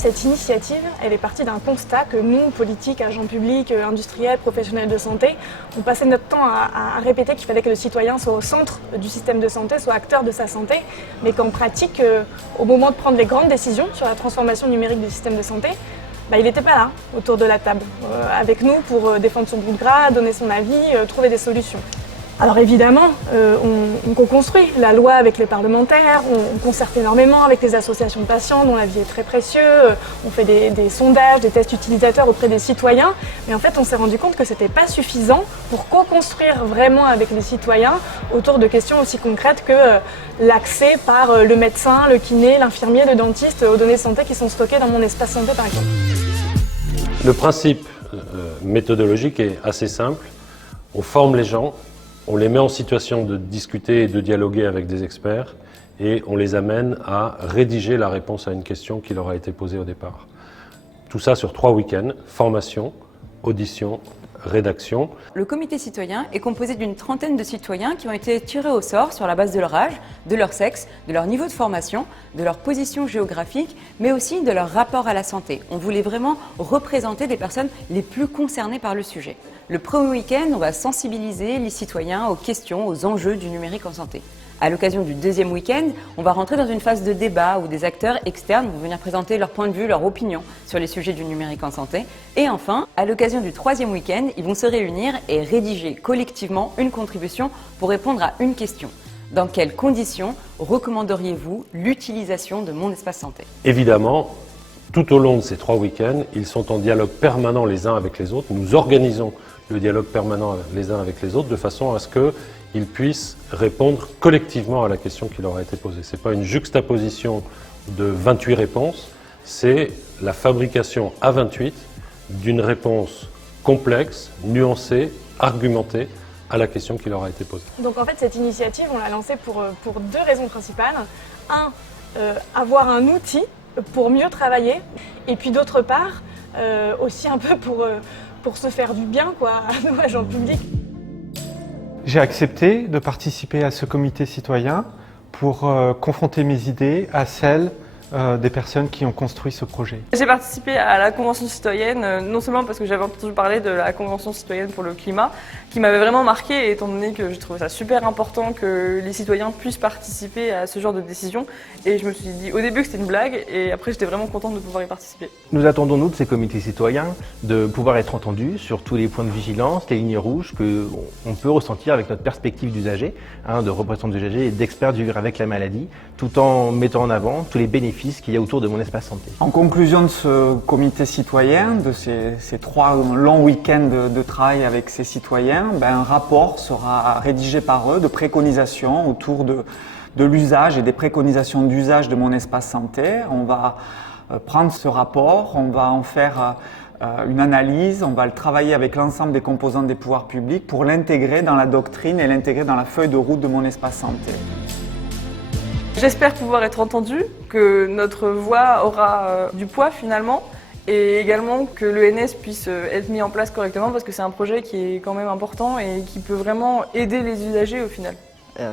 fait, cette initiative, elle est partie d'un constat que nous, politiques, agents publics, industriels, professionnels de santé, on passait notre temps à répéter qu'il fallait que le citoyen soit au centre du système de santé, soit acteur de sa santé, mais qu'en pratique, au moment de prendre les grandes décisions sur la transformation numérique du système de santé, il n'était pas là, autour de la table, avec nous pour défendre son bout de gras, donner son avis, trouver des solutions. Alors évidemment, on co-construit la loi avec les parlementaires, on concerte énormément avec les associations de patients dont l'avis est très précieux, on fait des sondages, des tests utilisateurs auprès des citoyens, mais en fait on s'est rendu compte que c'était pas suffisant pour co-construire vraiment avec les citoyens autour de questions aussi concrètes que l'accès par le médecin, le kiné, l'infirmier, le dentiste aux données de santé qui sont stockées dans mon espace santé par exemple. Le principe méthodologique est assez simple, on forme les gens, on les met en situation de discuter et de dialoguer avec des experts et on les amène à rédiger la réponse à une question qui leur a été posée au départ. Tout ça sur 3 week-ends, formation, audition, rédaction. Le comité citoyen est composé d'une trentaine de citoyens qui ont été tirés au sort sur la base de leur âge, de leur sexe, de leur niveau de formation, de leur position géographique, mais aussi de leur rapport à la santé. On voulait vraiment représenter des personnes les plus concernées par le sujet. Le premier week-end, on va sensibiliser les citoyens aux questions, aux enjeux du numérique en santé. À l'occasion du deuxième week-end, on va rentrer dans une phase de débat où des acteurs externes vont venir présenter leur point de vue, leur opinion sur les sujets du numérique en santé. Et enfin, à l'occasion du troisième week-end, ils vont se réunir et rédiger collectivement une contribution pour répondre à une question. Dans quelles conditions recommanderiez-vous l'utilisation de mon espace santé ? Évidemment, tout au long de ces 3 week-ends, ils sont en dialogue permanent les uns avec les autres. Nous organisons le dialogue permanent les uns avec les autres de façon à ce qu'ils puissent répondre collectivement à la question qui leur a été posée. Ce n'est pas une juxtaposition de 28 réponses, c'est la fabrication à 28 d'une réponse complexe, nuancée, argumentée à la question qui leur a été posée. Donc en fait, cette initiative, on l'a lancée pour 2 raisons principales. Un, avoir un outil pour mieux travailler, et puis d'autre part, aussi un peu pour se faire du bien, à nous, agents publics. J'ai accepté de participer à ce comité citoyen pour confronter mes idées à celles des personnes qui ont construit ce projet. J'ai participé à la Convention citoyenne, non seulement parce que j'avais entendu parler de la Convention citoyenne pour le climat, qui m'avait vraiment marqué, étant donné que je trouvais ça super important que les citoyens puissent participer à ce genre de décisions. Et je me suis dit au début que c'était une blague, et après j'étais vraiment contente de pouvoir y participer. Nous attendons, nous, de ces comités citoyens, de pouvoir être entendus sur tous les points de vigilance, les lignes rouges qu'on peut ressentir avec notre perspective d'usager, de représentants d'usagers et d'experts du vivre avec la maladie, tout en mettant en avant tous les bénéfices qu'il y a autour de mon espace santé. En conclusion de ce comité citoyen, de ces 3 longs week-ends de travail avec ces citoyens, un rapport sera rédigé par eux de préconisations autour de l'usage et des préconisations d'usage de mon espace santé. On va prendre ce rapport, on va en faire une analyse, on va le travailler avec l'ensemble des composantes des pouvoirs publics pour l'intégrer dans la doctrine et l'intégrer dans la feuille de route de mon espace santé. J'espère pouvoir être entendue, que notre voix aura du poids finalement, et également que l'ENS puisse être mis en place correctement parce que c'est un projet qui est quand même important et qui peut vraiment aider les usagers au final.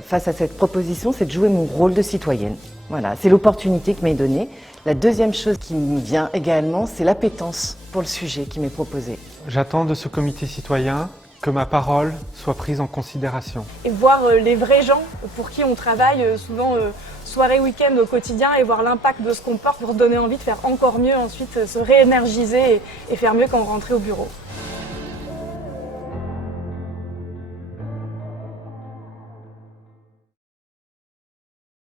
Face à cette proposition, c'est de jouer mon rôle de citoyenne. Voilà, c'est l'opportunité qui m'est donnée. La deuxième chose qui me vient également, c'est l'appétence pour le sujet qui m'est proposé. J'attends de ce comité citoyen que ma parole soit prise en considération. Et voir les vrais gens pour qui on travaille souvent soirée, week-end au quotidien et voir l'impact de ce qu'on porte pour se donner envie de faire encore mieux ensuite, se réénergiser et faire mieux quand on rentrait au bureau.